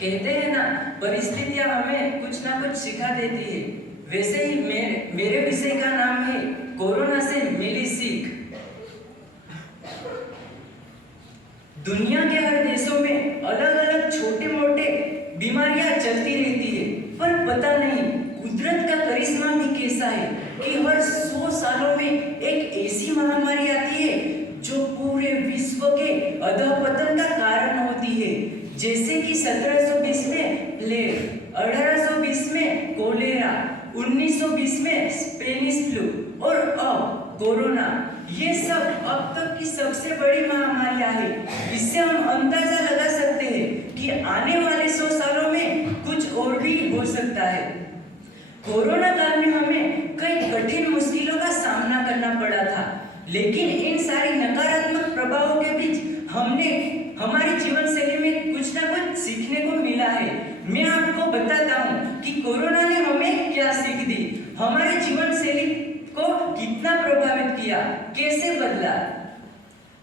कहते हैं ना, परिस्थितियां हमें कुछ ना कुछ सिखा देती है। वैसे ही मेरे विषय का नाम है कोरोना से मिली सीख। दुनिया के हर देशों में अलग अलग छोटे मोटे बीमारियां चलती रहती है, पर पता नहीं कुदरत का करिश्मा भी कैसा है कि हर 100 सालों में एक ऐसी महामारी आती है जो पूरे विश्व के अधःपतन का कारण होती है। जैसे कि 1720 में प्लेग, 1820 में कोलेरा, 1920 में स्पेनिश फ्लू और अब कोरोना। ये सब अब तक की सबसे बड़ी महामारियां हैं। इससे हम अंदाजा लगा सकते हैं कि आने वाले 100 सालों में कुछ और भी हो सकता है। कोरोना काल में हमें कई कठिन मुश्किलों का सामना करना पड़ा था, लेकिन इन सारी नकारात्मक प्रभावों के बीच हमने हमारी जीवन शैली में कुछ ना कुछ सीखने को मिला है। मैं आपको बताता हूँ कि कोरोना ने हमें क्या सीख दी, हमारे जीवन शैली को कितना प्रभावित किया, कैसे बदला।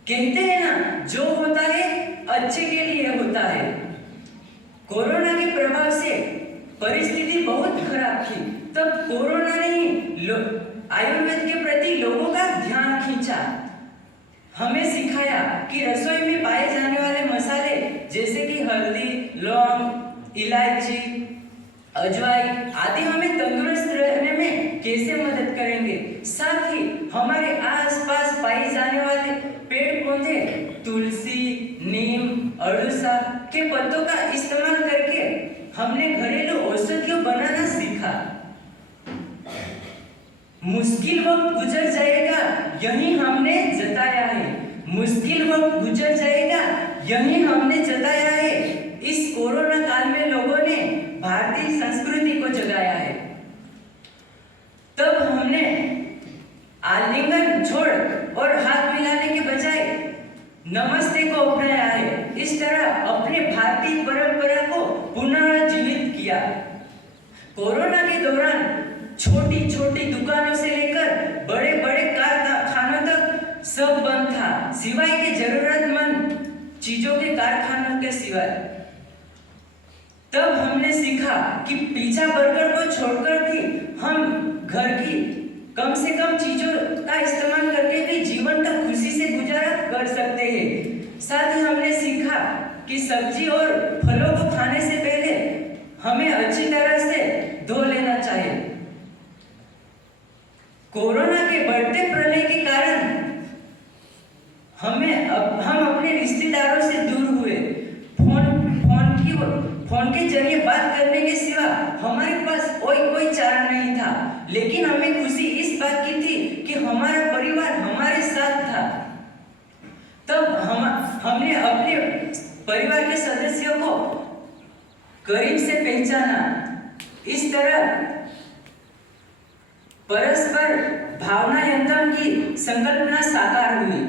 कहते हैं ना, जो होता है अच्छे के लिए होता है। कोरोना के प्रभाव से परिस्थिति बहुत खराब थी, तब कोरोना ने ही आयुर्वेद के प्रति लोगों का ध्यान खींचा। हमें सिखाया कि रसोई में पाए जाने वाले मसाले जैसे कि हल्दी, लौंग, इलायची, अजवाइन आदि हमें तंदुरुस्त रहने में कैसे मदद करेंगे। साथ ही हमारे आसपास पाए जाने वाले पेड़ पौधे तुलसी, नीम, अड़ूसा के पत्तों का इस्तेमाल करके हमने घरेलू औषधियों बनाना सीखा। मुश्किल वक्त गुजर जाएगा, यही हमने जताया है। मुश्किल वक्त गुजर जाएगा, यही हमने जताया है। इस कोरोना काल में लोगों ने भारतीय संस्कृति को जगाया है। तब हमने आलिंगन छोड़ और हाथ मिलाने के बजाय नमस्ते को अपनाया है। इस तरह अपने भारतीय परंपरा को पुनर्जीवित किया। कोरोना के दौरान छोटी छोटी दुकानों से लेकर बड़े बड़े कारखानों तक सब बंद था, सिवाय के जरूरतमंद चीजों के कारखानों के सिवाय। तब हमने सीखा कि पिज्जा बर्गर को छोड़कर भी हम घर की कम से कम चीजों का इस्तेमाल करके भी जीवन का खुशी से गुजारा कर सकते हैं। साथ ही हमने सीखा कि सब्जी और फलों को खाने से पहले हमें अच्छी तरह से धो लेना चाहिए। कोरोना के बढ़ते प्रलय के कारण हम अपने रिश्तेदारों से दूर हुए। फोन के जरिए बात करने के सिवा हमारे पास कोई चारा नहीं था, लेकिन हमें खुशी इस बात की थी कि हमारा परिवार हमारे साथ था। तब हमने अपने परिवार के सदस्यों को करीब से पहचाना। इस तरह परस्पर भावना यंत्रण की संकल्पना साकार हुई।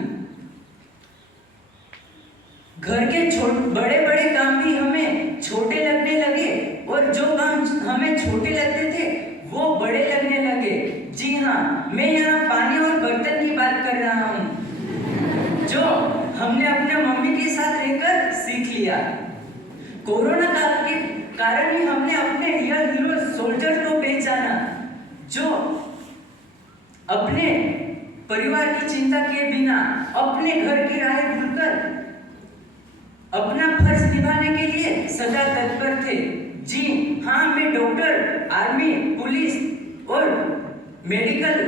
घर के बड़े बड़े काम भी हमें छोटे लगने लगे और जो काम हमें छोटे लगते थे वो बड़े लगने लगे। जी हाँ, मैं यहाँ पानी और बर्तन की बात कर रहा हूँ, जो हमने अपने मम्मी के साथ रहकर सीख लिया। कोरोना काल के कारण ही हमने अपने रियल हीरो सोल्जर को पहचाना, जो अपने परिवार की चिंता किए बिना अपने घर की राह भूलकर अपना फर्ज निभाने के लिए सदा तत्पर थे। जी हाँ, मैं डॉक्टर, आर्मी, पुलिस और मेडिकल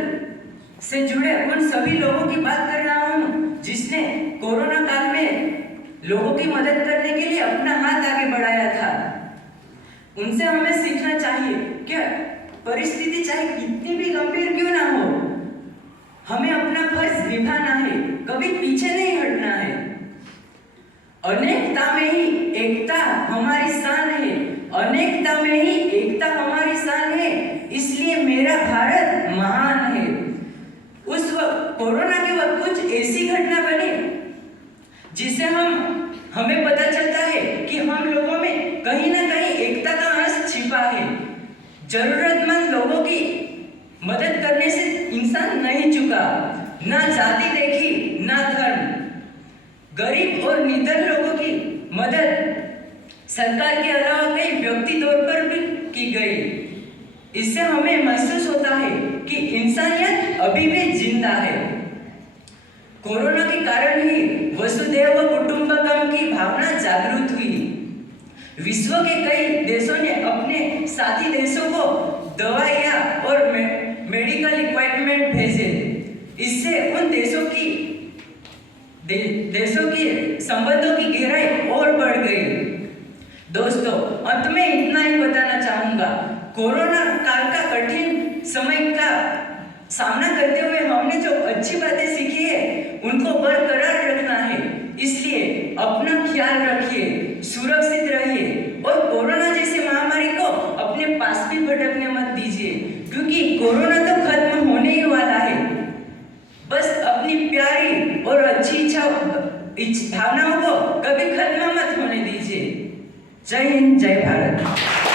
से जुड़े उन सभी लोगों की बात कर रहा हूँ जिसने कोरोना काल में लोगों की मदद करने के लिए अपना हाथ आगे बढ़ाया था। उनसे हमें सीखना चाहिए कि परिस्थिति चाहे कितनी भी गंभीर क्यों ना हो, हमें अपना फर्ज निभाना है, कभी पीछे नहीं हटना है। अनेकता में ही एकता हमारी शान है, अनेकता में ही एकता हमारी शान है, इसलिए मेरा भारत महान है। उस वक्त कोरोना के वक्त कुछ ऐसी घटना बनी जिसे हमें पता चलता है कि हम लोगों में कहीं ना कहीं एकता का अंश छिपा है। जरूरतमंद लोगों की मदद करने से इंसान नहीं चुका, ना जाति देखी ना धर्म। गरीब और निर्धन लोगों की मदद सरकार के अलावा कई व्यक्ति तौर पर भी की गई। इससे हमें महसूस होता है कि इंसानियत अभी भी जिंदा है। कोरोना के कारण ही वसुधैव कुटुंबकम की भावना जागृत हुई। विश्व के कई देशों ने अपने साथी देशों को दवाइयाँ और मेडिकल इक्विपमेंट भेजे। इससे उन देशों की संबंधों की गहराई और बढ़ गई। दोस्तों, अंत में इतना ही बताना चाहूँगा, कोरोना काल का कठिन समय का सामना करते हुए हमने जो अच्छी बातें सीखी है उनको बरकरार रखना है। इसलिए अपना ख्याल रखिए, सुरक्षित रहिए और कोरोना जैसी महामारी को अपने पास भी भटकने मत दीजिए, क्योंकि कोरोना तो खत्म होने ही वाला है। बस अपनी प्यारी और अच्छी भावनाओं को कभी खत्म मत होने दीजिए। जय हिंद, जय भारत।